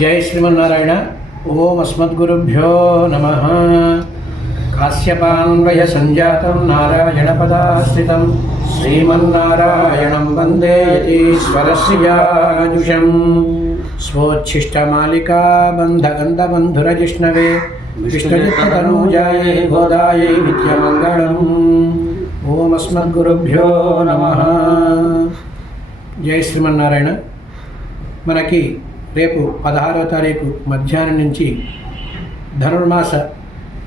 जय श्रीमन्नारायण। ओम अस्मद्गुरुभ्यो नमः। काश्यपान्वय संजातं नारायणपदाश्रितं श्रीमन्नारायणं वन्दे यतीश्वरस्याजुषं स्वोच्छिष्टमालिका बन्धगन्धबन्धुरजिष्णवे विष्णुचित्ततनूजायै गोदायै नित्यमङ्गलम्। ओम अस्मद्गुरुभ्यो नमः। जय श्रीमन्नारायण। మనకి రేపు 16వ తారీఖు మధ్యాహ్నం నుంచి ధనుర్మాస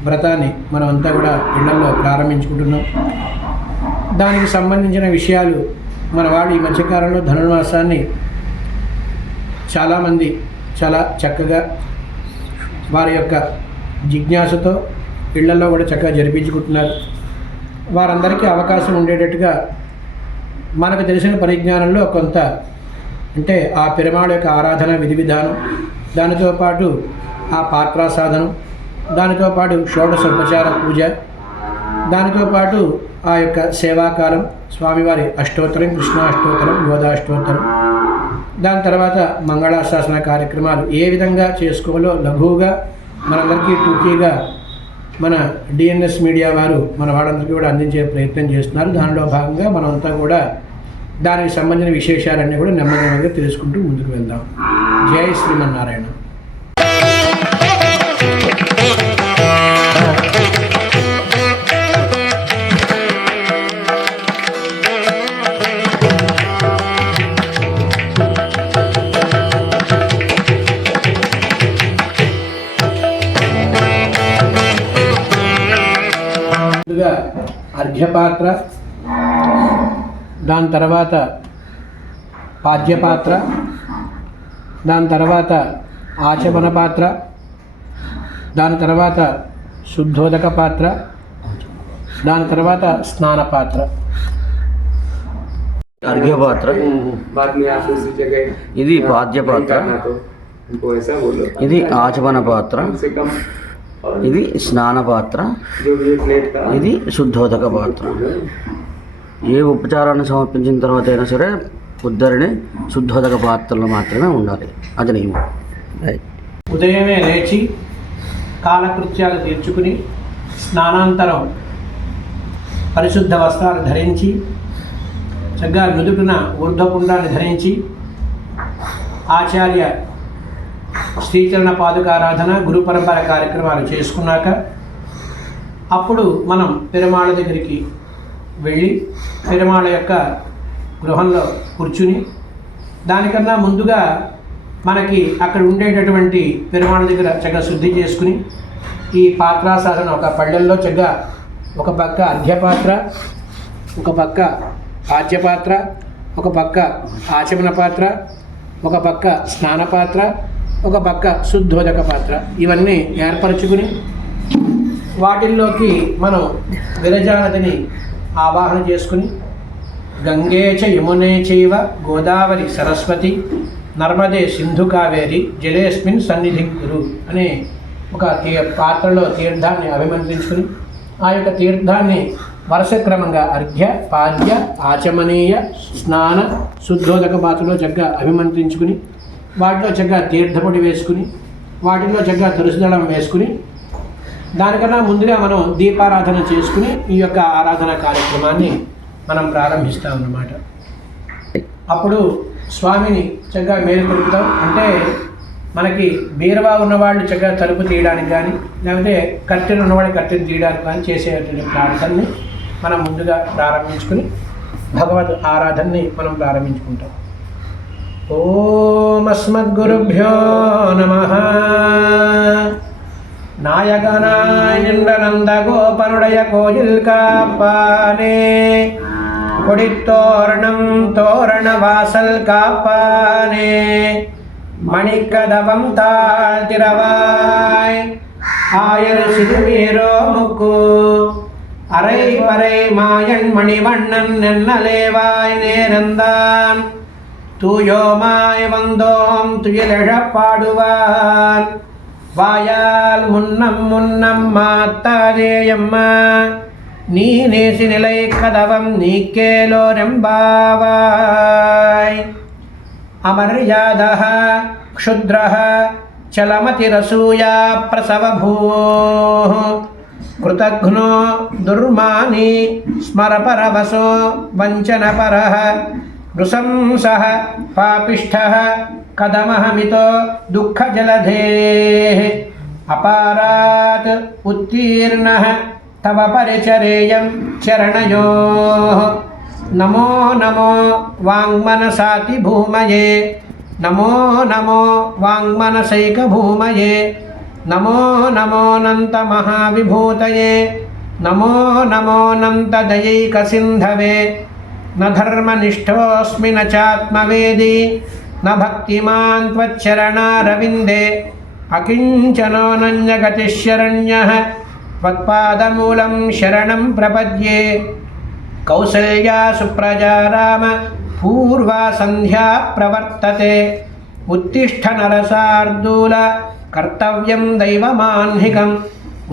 వ్రతాన్ని మనమంతా కూడా ఇళ్లలో ప్రారంభించుకుంటున్నాం. దానికి సంబంధించిన విషయాలు మన వాళ్ళు ఈ మధ్యకాలంలో ధనుర్మాసాన్ని చాలామంది చాలా చక్కగా వారి యొక్క జిజ్ఞాసతో ఇళ్లలో కూడా చక్కగా జరిపించుకుంటున్నారు. వారందరికీ అవకాశం ఉండేటట్టుగా మనకు తెలిసిన పరిజ్ఞానంలో కొంత అంటే ఆ పెరుమాళ్ యొక్క ఆరాధన విధి విధానం, దానితో పాటు ఆ పాత్రాసాధనం, దానితో పాటు షోడశోపచార పూజ, దానితో పాటు ఆ యొక్క సేవాకాలం, స్వామివారి అష్టోత్తరం, కృష్ణాష్టోత్తరం, యోధాష్టోత్తరం, దాని తర్వాత మంగళాశాసన కార్యక్రమాలు ఏ విధంగా చేసుకోవాలో లఘువుగా మనందరికీ టూకీగా మన డిఎన్ఎస్ మీడియా వారు మన వాళ్ళందరికీ కూడా అందించే ప్రయత్నం చేస్తున్నారు. దానిలో భాగంగా మనమంతా కూడా దానికి సంబంధించిన విశేషాలన్నీ కూడా నెమ్మదిగా తెలుసుకుంటూ ముందుకు వెళ్దాం. జై శ్రీమన్నారాయణ. ముందుగా అర్ఘ్యపాత్ర, దాని తర్వాత పాద్యపాత్ర, దాని తర్వాత ఆచమన పాత్ర, దాని తర్వాత శుద్ధోదక పాత్ర, దాని తర్వాత స్నాన పాత్ర. అర్ఘ్యపాత్ర, ఇది పాద్యపాత్ర, ఇది ఆచమన పాత్ర, ఇది స్నాన పాత్ర, ఇది శుద్ధోదక పాత్ర. ఏ ఉపచారాన్ని సమర్పించిన తర్వాత అయినా సరే ఉద్దరిని శుద్ధోదక పాత్రలు మాత్రమే ఉండాలి. అది నియమం. ఉదయమే లేచి కాలకృత్యాలు తీర్చుకుని స్నానాంతరం పరిశుద్ధ వస్త్రాలు ధరించి చక్కగా నుదుటిన ఊర్ధ్వపుండాన్ని ధరించి ఆచార్య శ్రీచరణ పాదుకారాధన, గురు పరంపర కార్యక్రమాలు చేసుకున్నాక అప్పుడు మనం పెరుమాళ్ దగ్గరికి వెళ్ళి పెరుమాళ్ యొక్క గృహంలో కూర్చుని, దానికన్నా ముందుగా మనకి అక్కడ ఉండేటటువంటి పెరుమాళ్ దగ్గర చక్కగా శుద్ధి చేసుకుని ఈ పాత్రాసాధన ఒక పళ్ళెల్లో చక్కగా ఒక పక్క అర్ఘ్యపాత్ర, ఒక పక్క పాద్యపాత్ర, ఒక పక్క ఆచమన పాత్ర, ఒక పక్క స్నాన పాత్ర, ఒక పక్క శుద్ధోదక పాత్ర, ఇవన్నీ ఏర్పరచుకుని వాటిల్లోకి మనం విరజానదిని ఆవాహన చేసుకుని గంగే చ యమునే చైవ గోదావరి సరస్వతి నర్మదే సింధు కావేరి జలేస్మిన్ సన్నిధి కురు అనే ఒక పాత్రలో తీర్థాన్ని అభిమంత్రించుకుని ఆ యొక్క తీర్థాన్ని వరుస క్రమంగా అర్ఘ్య, పాద్య, ఆచమనీయ, స్నాన, శుద్ధోదక పాత్రలో చక్కగా అభిమంత్రించుకుని వాటిలో చక్కగా తీర్థపొడి వేసుకుని వాటిలో చక్కగా తులసిదళం వేసుకుని దానికన్నా ముందుగా మనం దీపారాధన చేసుకుని ఈ యొక్క ఆరాధన కార్యక్రమాన్ని మనం ప్రారంభిస్తామన్నమాట. అప్పుడు స్వామిని చక్కగా మేలుకొలుపుతాం. అంటే మనకి బీరువా ఉన్నవాళ్ళు చక్కగా తలుపు తీయడానికి కానీ, లేకపోతే కట్టెలు ఉన్నవాళ్ళు కట్టెలు తీయడానికి కానీ చేసేటువంటి ప్రార్థనని మనం ముందుగా ప్రారంభించుకుని భగవద్ ఆరాధనని మనం ప్రారంభించుకుంటాం. ఓం అస్మద్గురుభ్యో నమః. நாயகனாயந்த கோபனுடைய கோயில் காப்பானே, கொடித்தோரணம் தோரண வாசல் காப்பானே, மணிக்கதவம் தாழ்த்திரவாய் ஆயர் சிறுவீரோ முக்கு அரை பறை மாயன் மணிவண்ணன் நென்னலேவாய் நேரந்தான் தூயோமாய் வந்தோம் துயிலெழப் பாடுவான் வாயால் முன்னம் முன்னம் மாத்தாதேயம்மா நீ நேசி நிலை கதவம் நீக்கேலோரெம்பாவாய். అమర్యాదః క్షుద్రః చలమతిరసూయా ప్రసవభూః కృతఘ్నో దుర్మాని స్మరపరవశో వంచనపరః నృశంసః పాపిష్ఠః కదమహమితో దుఃఖజలధేః అపారాత్ ఉత్తీర్ణః తవ పరిచరేయం చరణయోః నమో నమో వాంగ్మనసాతి భూమయే నమో నమో వాంగ్మనసైక భూమయే నమో నమోనంత మహావిభూతయే నమో నమోనంత దయైక సింధవే న ధర్మనిష్ఠోస్మి న చాత్మవేది న భక్తిమాన్ త్వచ్చరణారవిందే అకించనోనన్యగతిశరణ్యః త్వత్పాదమూలం శరణం ప్రపద్యే కౌసల్యా సుప్రజా రామ పూర్వా సంధ్యా ప్రవర్తతే ఉత్తిష్ఠ నరసార్దూల కర్తవ్యం దైవమాన్హికం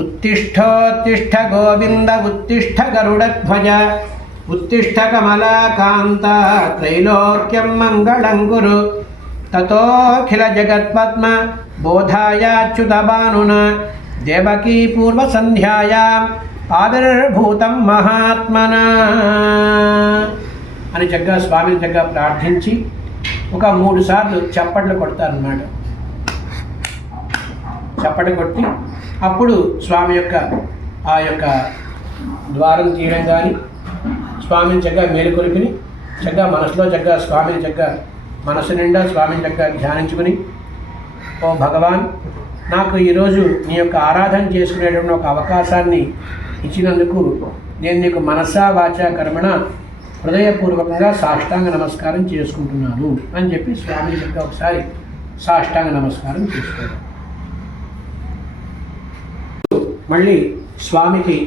ఉత్తిష్ఠోత్తిష్ఠ గోవింద ఉత్తిష్ఠ గరుడధ్వజ ఉత్తిష్ఠ కమలాకాంత త్రైలోక్యం మంగళం కురు తతోఖిల జగత్పద్మ బోధాయాచ్యుతభానున దేవకీ పూర్వసంధ్యాయాం ఆవిర్భూతం మహాత్మనా అని చక్కగా స్వామిని చక్కగా ప్రార్థించి ఒక 3 సార్లు చప్పట్లు కొడతారన్నమాట. చప్పట్లు కొట్టి అప్పుడు స్వామి యొక్క ఆ యొక్క ద్వారం తీయడం కానీ స్వామిని చక్కగా మేలుకొలిపిని చక్కగా మనసులో చక్కగా స్వామిని చక్కగా మనసు నిండా స్వామిని చక్కగా ధ్యానించుకుని, ఓ భగవాన్, నాకు ఈరోజు నీ యొక్క ఆరాధన చేసుకునేటువంటి ఒక అవకాశాన్ని ఇచ్చినందుకు నేను నీకు మనసా వాచా కర్మణ హృదయపూర్వకంగా సాష్టాంగ నమస్కారం చేసుకుంటున్నాను అని చెప్పి స్వామిని చక్కగా ఒకసారి సాష్టాంగ నమస్కారం చేసుకోవాలి. మళ్ళీ స్వామికి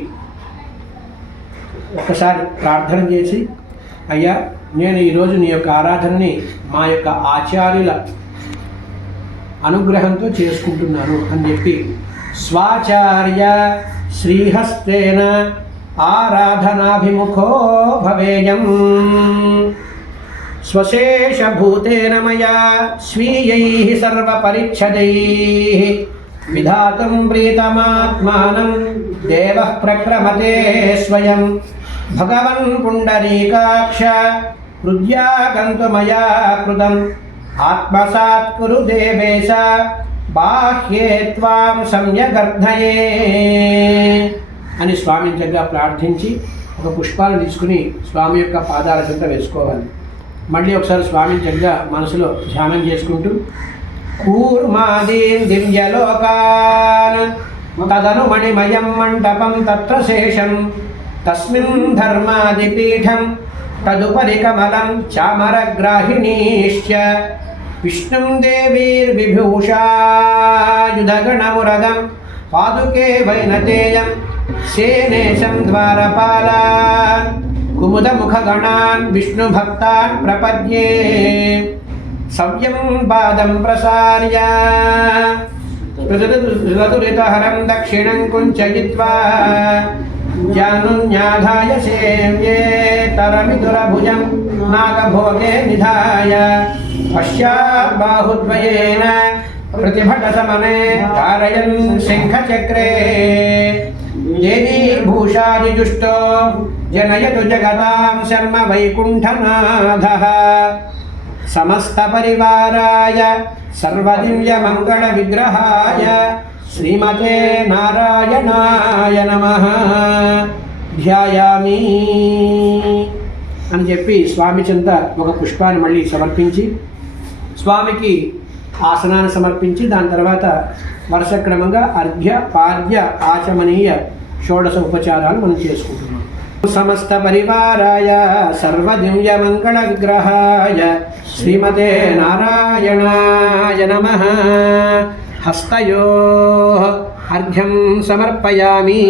ఒకసారి ప్రార్థన చేసి, అయ్యా, నేను ఈరోజు నీ యొక్క ఆరాధనని మా యొక్క ఆచార్యుల అనుగ్రహంతో చేసుకుంటున్నాను అని చెప్పి స్వాచార్య శ్రీహస్తేన ఆరాధనాభిముఖో భవేయం స్వశేషభూతేన మయా స్వీయైః సర్వపరిచ్ఛదైః విధాతుం ప్రీతమాత్మానం దేవః ప్రక్రమతే స్వయం భగవన్ పుండరీకాక్ష హృద్యాగంతు మయా కృతం ఆత్మసాత్ కురు దేవేశ బాహ్యే త్వాం సమ్యగర్ధయే అని స్వామిని చక్కగా ప్రార్థించి ఒక పుష్పాలు తీసుకుని స్వామి యొక్క పాదాల చెంత వేసుకోవాలి. మళ్ళీ ఒకసారి స్వామిని చక్కగా మనసులో ధ్యానం చేసుకుంటూ కూర్మాదీన్ దివ్యలోకాన్ తదను మణిమయం మండపం తత్ర శేషం తస్మిన్ ధర్మాదిపీఠం తదుపరి కమలం చామరగ్రాహిణీశ్చ విష్ణుం దేవీర్విభూషాయుధగణమురగం పాదుకే వైనతేయం సేనేశం ద్వారపాలాన్ కుముదముఖగణాన్ విష్ణుభక్తాన్ ప్రపద్యే సవ్యం పాదం ప్రసార్య ఋతురితహరం దక్షిణం కుంచయిత్వా జానున్యాధాయ సేవ్యే తరమిదురభుజం నాగభోగే నిధాయ పశ్చాత్ బాహుద్వయేన ప్రతిభటసమనే ధారయన్ శంఖచక్రే దేవీ భూషాదిజుష్టో జనయతు జగతాం శర్మ వైకుంఠనాథః సమస్త పరివారాయ సర్వదివ్యమంగళ విగ్రహాయ శ్రీమతే నారాయణాయ నమః ధ్యాయామి అని చెప్పి స్వామి చెంత ఒక పుష్పాన్ని మళ్ళీ సమర్పించి స్వామికి ఆసనాన్ని సమర్పించి దాని తర్వాత వరుస క్రమంగా అర్ఘ్య పాద్య ఆచమనీయ షోడశ ఉపచారాలు మనం చేసుకుంటున్నాం. సమస్త పరివారాయ సర్వదివ్యమంగళ విగ్రహాయ శ్రీమతే నారాయణాయ నమః హస్తయోః అర్ఘ్యం సమర్పయామి.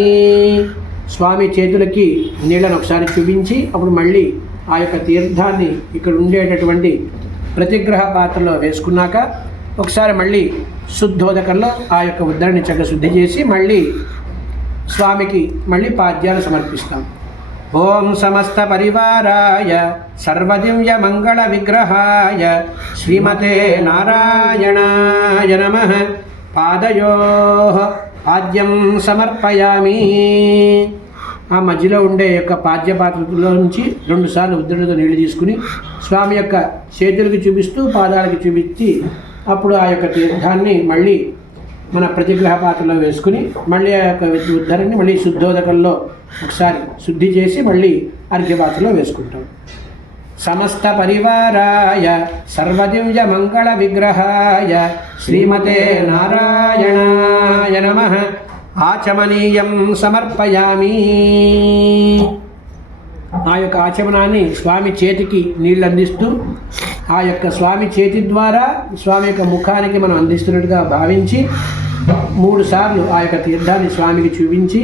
స్వామి చేతులకి నీళ్ళను ఒకసారి చూపించి అప్పుడు మళ్ళీ ఆ యొక్క తీర్థాన్ని ఇక్కడ ఉండేటటువంటి ప్రతిగ్రహ పాత్రలో వేసుకున్నాక ఒకసారి మళ్ళీ శుద్ధోదకంలో ఆ యొక్క ఉద్దరిని చక్కగా శుద్ధి చేసి మళ్ళీ స్వామికి మళ్ళీ పాద్యాలు సమర్పిస్తాం. ఓం సమస్త పరివారాయ సర్వదివ్య మంగళ విగ్రహాయ శ్రీమతే నారాయణాయ నమః. పాదయోః పాద్యం సమర్పయామి. ఆ మధ్యలో ఉండే యొక్క పాద్యపాత్రలో నుంచి 2 సార్లు ఉద్ధరణతో నీళ్లు తీసుకుని స్వామి యొక్క చేతులకు చూపిస్తూ పాదాలకు చూపించి అప్పుడు ఆ యొక్క తీర్థాన్ని మళ్ళీ మన ప్రతిగ్రహ పాత్రలో వేసుకుని మళ్ళీ ఆ యొక్క ఉద్ధరణని మళ్ళీ శుద్ధోదకంలో ఒకసారి శుద్ధి చేసి మళ్ళీ అర్ఘ్యపాత్రలో వేసుకుంటాం. సమస్త పరివారాయ సర్వదివ్య మంగళ విగ్రహాయ శ్రీమతే నారాయణాయ నమః. ఆచమనీయం సమర్పయామి. ఆ యొక్క ఆచమనాన్ని స్వామి చేతికి నీళ్ళు అందిస్తూ ఆ యొక్క స్వామి చేతి ద్వారా స్వామి యొక్క ముఖానికి మనం అందిస్తున్నట్టుగా భావించి 3 సార్లు ఆ యొక్క తీర్థాన్ని స్వామికి చూపించి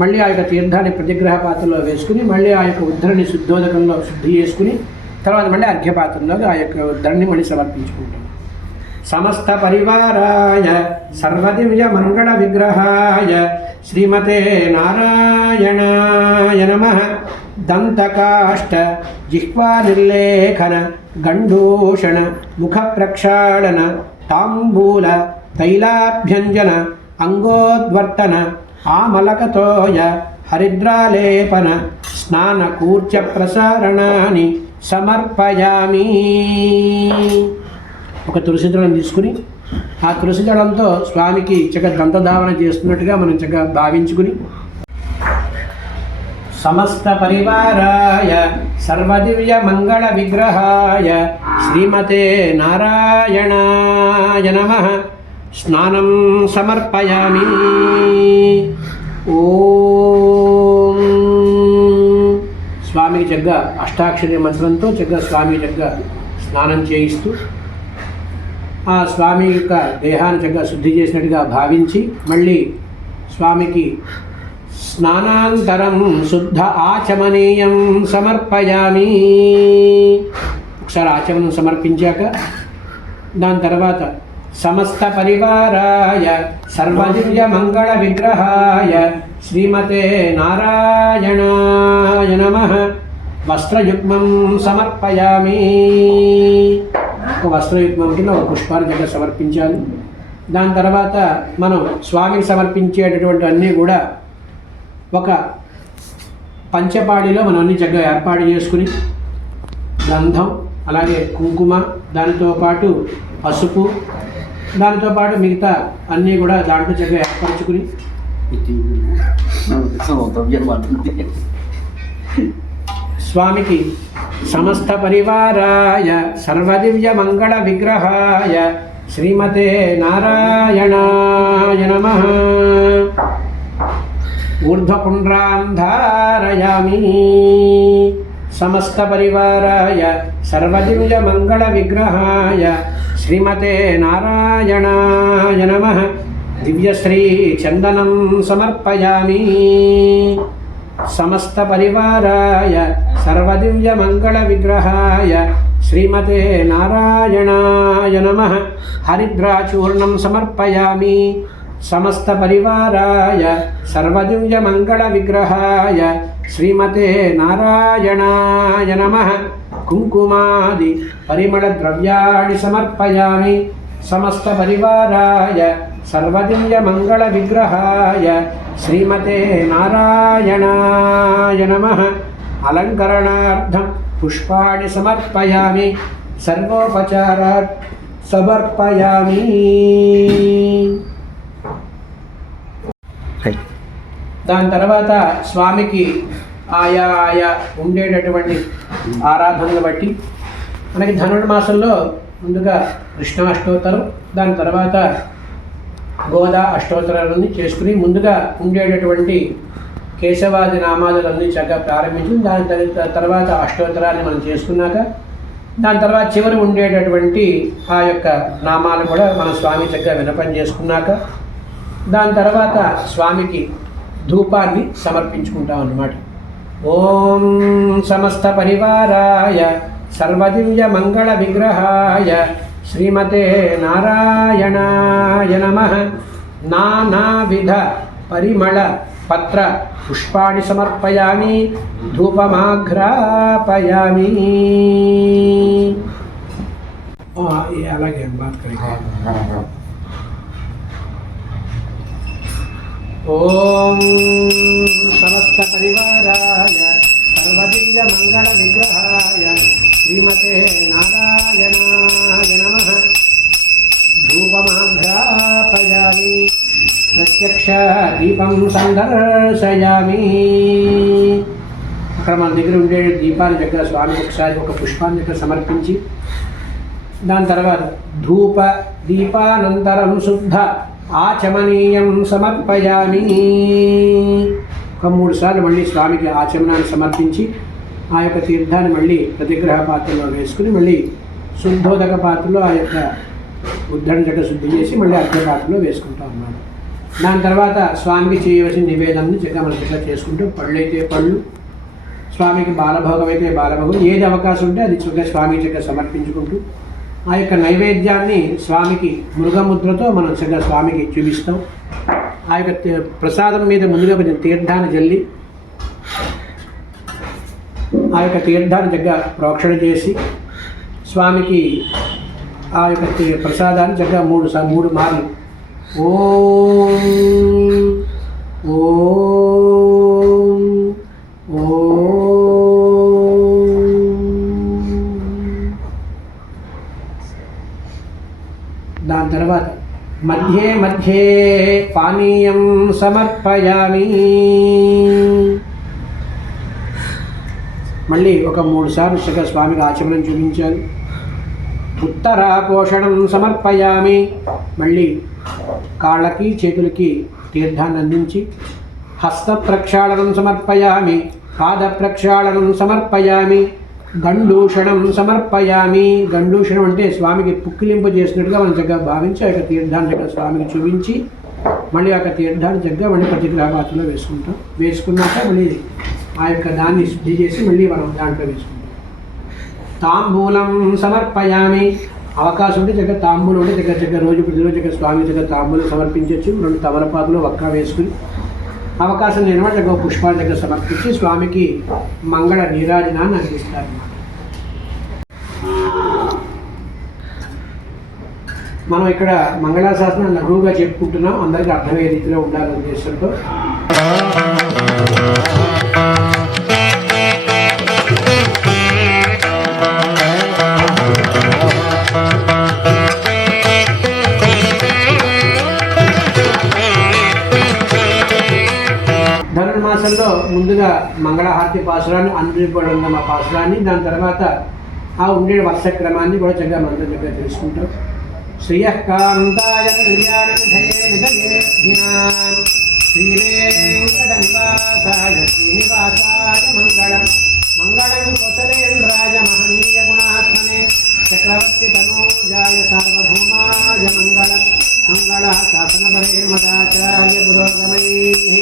మళ్ళీ ఆ యొక్క తీర్థాన్ని ప్రతిగ్రహ పాత్రలో వేసుకుని మళ్ళీ ఆ యొక్క ఉద్ధరణి శుద్ధోదకంలో శుద్ధి చేసుకుని తర్వాత మళ్ళీ అర్ఘ్యపాత్రలో ఆ యొక్క ఉద్ధరణి మళ్ళీ సమర్పించుకుంటాం. సమస్త పరివారాయ సర్వదివ్య మంగళ విగ్రహాయ శ్రీమతే నారాయణాయ నమః. దంతకాష్ట జిహ్వా నిర్లేఖన గండూషణ ముఖ ప్రక్షాళన తాంబూల తైలాభ్యంజన అంగోద్వర్తన ఆమలకతోయ హరిద్రాలేపన స్నానకూర్చ ప్రసారణాన్ని సమర్పయామి. ఒక తులసి దళం తీసుకుని ఆ తులసి దళంతో స్వామికి చక్కగా దంతధావన చేస్తున్నట్టుగా మనం చక్కగా భావించుకుని సమస్త పరివారాయ సర్వదివ్య మంగళ విగ్రహాయ శ్రీమతే నారాయణాయ నమః. స్నానం సమర్పయామి. ఓం స్వామికి చక్కగా అష్టాక్షరి మంత్రంతో చక్కగా స్వామి చక్కగా స్నానం చేయిస్తూ ఆ స్వామి యొక్క దేహాన్ని చక్కగా శుద్ధి చేసినట్టుగా భావించి మళ్ళీ స్వామికి స్నానాంతరం శుద్ధ ఆచమనీయం సమర్పయామి. ఒకసారి ఆచమనం సమర్పించాక దాని తర్వాత సమస్త పరివారాయ సర్వదివ్య మంగళ విగ్రహాయ శ్రీమతే నారాయణాయ నమః. వస్త్రయుగ్మం సమర్పయామి. ఒక వస్త్రయుగ్మం కింద ఒక పుష్పాన్ని దగ్గర సమర్పించాలి. దాని తర్వాత మనం స్వామికి సమర్పించేటటువంటి అన్నీ కూడా ఒక పంచపాడిలో మనం అన్ని చక్కగా ఏర్పాటు చేసుకుని గంధం అలాగే కుంకుమ దానితో పాటు పసుపు దానితో పాటు మిగతా అన్నీ కూడా దాంట్లో చక్కగా ఏర్పరచుకుని స్వామికి సమస్త పరివారాయ సర్వదివ్య మంగళ విగ్రహాయ శ్రీమతే నారాయణాయ నమః. ఊర్ధ్వపుండ్రాన్ ధారయామి. సమస్త పరివారాయ సర్వదివ్య మంగళ విగ్రహాయ శ్రీమతే నారాయణాయ నమః. దివ్యశ్రీ చందనం సమర్పయామి. సమస్త పరివారాయ సర్వదివ్య మంగళ విగ్రహాయ శ్రీమతే నారాయణాయ నమః. హరిద్రాచూర్ణం సమర్పయామి. సమస్త పరివారాయ సర్వదివ్య మంగళ విగ్రహాయ శ్రీమతే నారాయణాయ నమః. కుంకుమాది పరిమళ ద్రవ్యాణి సమర్పయామి. సమస్త పరివారాయ సర్వదివ్య మంగళ విగ్రహాయ శ్రీమతే నారాయణాయ నమః. అలంకరణార్థం పుష్పాణి సమర్పయామి. సర్వోపచారాత్ సమర్పయామి. దాని తర్వాత స్వామికి ఆయా ఉండేటటువంటి ఆరాధనలు బట్టి మనకి ధనుర్మాసంలో ముందుగా కృష్ణ అష్టోత్తరం, దాని తర్వాత గోదా అష్టోత్తరాలన్నీ చేసుకుని ముందుగా ఉండేటటువంటి కేశవాది నామాలన్నీ చక్కగా ప్రారంభించి దాని తర్వాత అష్టోత్తరాన్ని మనం చేసుకున్నాక దాని తర్వాత చివరి ఉండేటటువంటి ఆ యొక్క నామాలు కూడా మన స్వామి చక్కగా వినపం చేసుకున్నాక దాని తర్వాత స్వామికి ధూపాన్ని సమర్పించుకుంటాం అన్నమాట. ఓం సమస్త పరివారాయ సర్వదివ్య మంగళ విగ్రహాయ శ్రీమతే నారాయణాయ నమః. నానావిధ పరిమళ పత్ర పుష్పాణి సమర్పయామి ధూపమాఘ్రాపయామి. అలాగే ఓం సమస్త పరివారాయ సర్వదివ్య మంగళ విగ్రహాయ శ్రీమతే నారాయణాయ నమః. ధూపమాఘ్రాపయామి ప్రత్యక్ష దీపం సందర్శయామి. అక్కడ మన దగ్గర ఉండే దీపాన్ని దగ్గర స్వామికి ఒకసారి ఒక పుష్పాన్ని దగ్గర సమర్పించి దాని తర్వాత ధూప దీపానంతరం శుద్ధ ఆచమనీయం సమర్పయామి. ఒక 3 సార్లు మళ్ళీ స్వామికి ఆచమనాన్ని సమర్పించి ఆ యొక్క తీర్థాన్ని మళ్ళీ ప్రతిగ్రహ పాత్రలో వేసుకుని మళ్ళీ శుద్ధోదక పాత్రలో ఆ యొక్క ఉద్ధరణ జగ శుద్ధి చేసి మళ్ళీ అర్ఘ్య పాత్రలో వేసుకుంటాం అన్నమాట. దాని తర్వాత స్వామికి చేయవలసిన నివేదనని చక్కగా మనం చక్కగా చేసుకుంటూ పళ్ళు అయితే పళ్ళు, స్వామికి బాలభోగం అయితే బాలభోగం, ఏది అవకాశం ఉంటే అది చక్కగా స్వామికి చక్కగా సమర్పించుకుంటూ ఆ యొక్క నైవేద్యాన్ని స్వామికి మృగముద్రతో మనం చక్కగా స్వామికి చూపిస్తాం. ఆ యొక్క ప్రసాదం మీద ముందుగా కొంచెం తీర్థాన్ని జల్లి ఆ యొక్క తీర్థాన్ని చక్కగా ప్రోక్షణ చేసి స్వామికి ఆ యొక్క ప్రసాదాన్ని చక్కగా 3 మార్లు ఓం ఓం ఓం. దాని తర్వాత మధ్యే మధ్యే పానీయం సమర్పయామి. మళ్ళీ ఒక 3 సార్లు చక్కగా స్వామికి ఆచమనం చూపించాలి. ఉత్తరా పోషణం సమర్పయామి. మళ్ళీ కాళ్ళకి చేతులకి తీర్థాన్ని అందించి హస్త ప్రక్షాళనం సమర్పయామి, పాద ప్రక్షాళనం సమర్పయామి, గండూషణం సమర్పయామి. గండూషణం అంటే స్వామికి పుక్కిలింపు చేసినట్టుగా మనం చక్కగా భావించి ఆ యొక్క తీర్థాన్ని చక్కగా స్వామికి చూపించి మళ్ళీ ఆ యొక్క తీర్థాన్ని చక్కగా మళ్ళీ ప్రతిగ్రహ పాత్రలో వేసుకుంటాం. వేసుకున్నాక మళ్ళీ ఆ యొక్క దాన్ని శుద్ధి చేసి మళ్ళీ మనం దాంట్లో వేసుకుంటాం. తాంబూలం సమర్పయామి. అవకాశం ఉంటే చక్కగా తాంబూలం ఉంటే చక్కగా ప్రతిరోజు చక్కగా స్వామి చక్కగా తాంబూలం సమర్పించవచ్చు. 2 తమలపాకులు వక్క వేసుకుని అవకాశం లేని వాళ్ళు చక్కగా పుష్పాలు దగ్గర సమర్పించి స్వామికి మంగళ నీరాజనాన్ని అందిస్తారు. మనం ఇక్కడ మంగళాశాసనం లఘువుగా చెప్పుకుంటున్నాం, అందరికీ అర్థమయ్యే రీతిలో ఉండాలనే ఉద్దేశంతో. ధనుర్మాసంలో ముందుగా మంగళహారతి పాసురాన్ని, అనుపడంగమ పాసురాన్ని, దాని తర్వాత ఆ ఉండే వర్ష క్రమాన్ని కూడా చక్కగా మనం చక్కగా తెలుసుకుంటాం. శ్రీయకాంతాయ కళ్యాణనిధయే నిధయేధినాం శ్రీవేంకటనివాసాయ శ్రీనివాసాయ మంగళం. మంగళం కోసలేంద్రాయ మహనీయ గుణాత్మనే చక్రవర్తి తనూజాయ సార్వభౌమాయ మంగళం. మంగళ శాసనపరే మదాచార్య పురోగమైః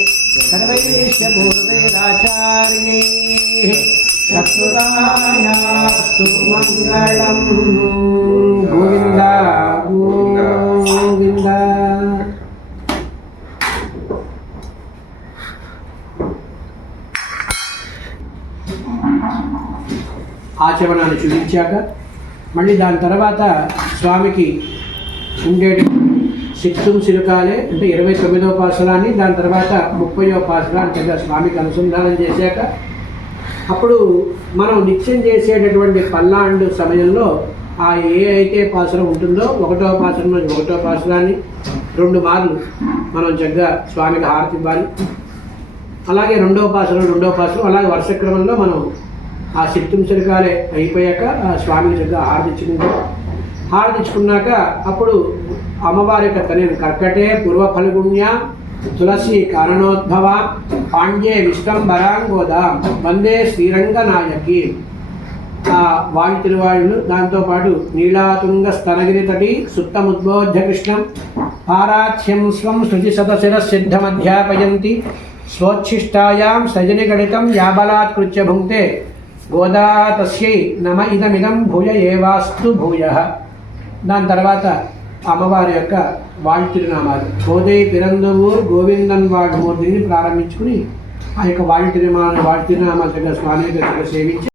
సర్వైశ్చ పూర్వైరాచార్యైః చతురాయాస్తు మంగళం. గోవింద గోవింద. ఆచమనాన్ని చూపించాక మళ్ళీ దాని తర్వాత స్వామికి ఉండేటి సిక్తుం సిరుకాలే అంటే 29వ పాసురాన్ని, దాని తర్వాత 30వ పాసురాన్ని చక్కగా స్వామికి అనుసంధానం చేశాక అప్పుడు మనం నిత్యం చేసేటటువంటి పల్లాండు సమయంలో ఆ ఏ అయితే పాసురం ఉంటుందో 1వ పాసురం నుంచి 1వ పాసురాన్ని 2 మార్లు మనం చక్కగా స్వామికి హారతి ఇవ్వాలి. అలాగే 2వ పాసురం అలాగే వరుస క్రమంలో మనం ఆ సిక్తుం సిరుకాలే అయిపోయాక ఆ స్వామికి చక్కగా హారతిచ్చుకున్నాక అప్పుడు అమ్మవారి యొక్క తనని కర్కటే పూర్వ ఫల్గుణ్య తులసి కారణోద్భవ పాండ్యే విశ్వంబరాంగోదాం వందే శ్రీరంగనాయకి. ఆ వాణి తిరువాయులు, దాంతోపాటు నీలాతుంగ స్తనగిరి తటి సుత్తముద్బోధ్య కృష్ణం పారాథ్యం స్వం శృతి శతశిరసిద్ధమధ్యాపయంతి స్వోచ్ఛిష్టాయాం సజని గణితం యాబలాత్కృత్య భుంక్తే గోదా తస్యై నమ ఇదమిదం భూయ ఏవాస్తు భూయ. దాని తర్వాత అమ్మవారి యొక్క వాళ్ళ తిరునామాలు గోదై పిరందవూరు గోవిందన్ వాళ్ళ మూర్తిని ప్రారంభించుకుని ఆ యొక్క వాళ్ళ తిరునామాల దగ్గర స్వామి దగ్గర సేవించి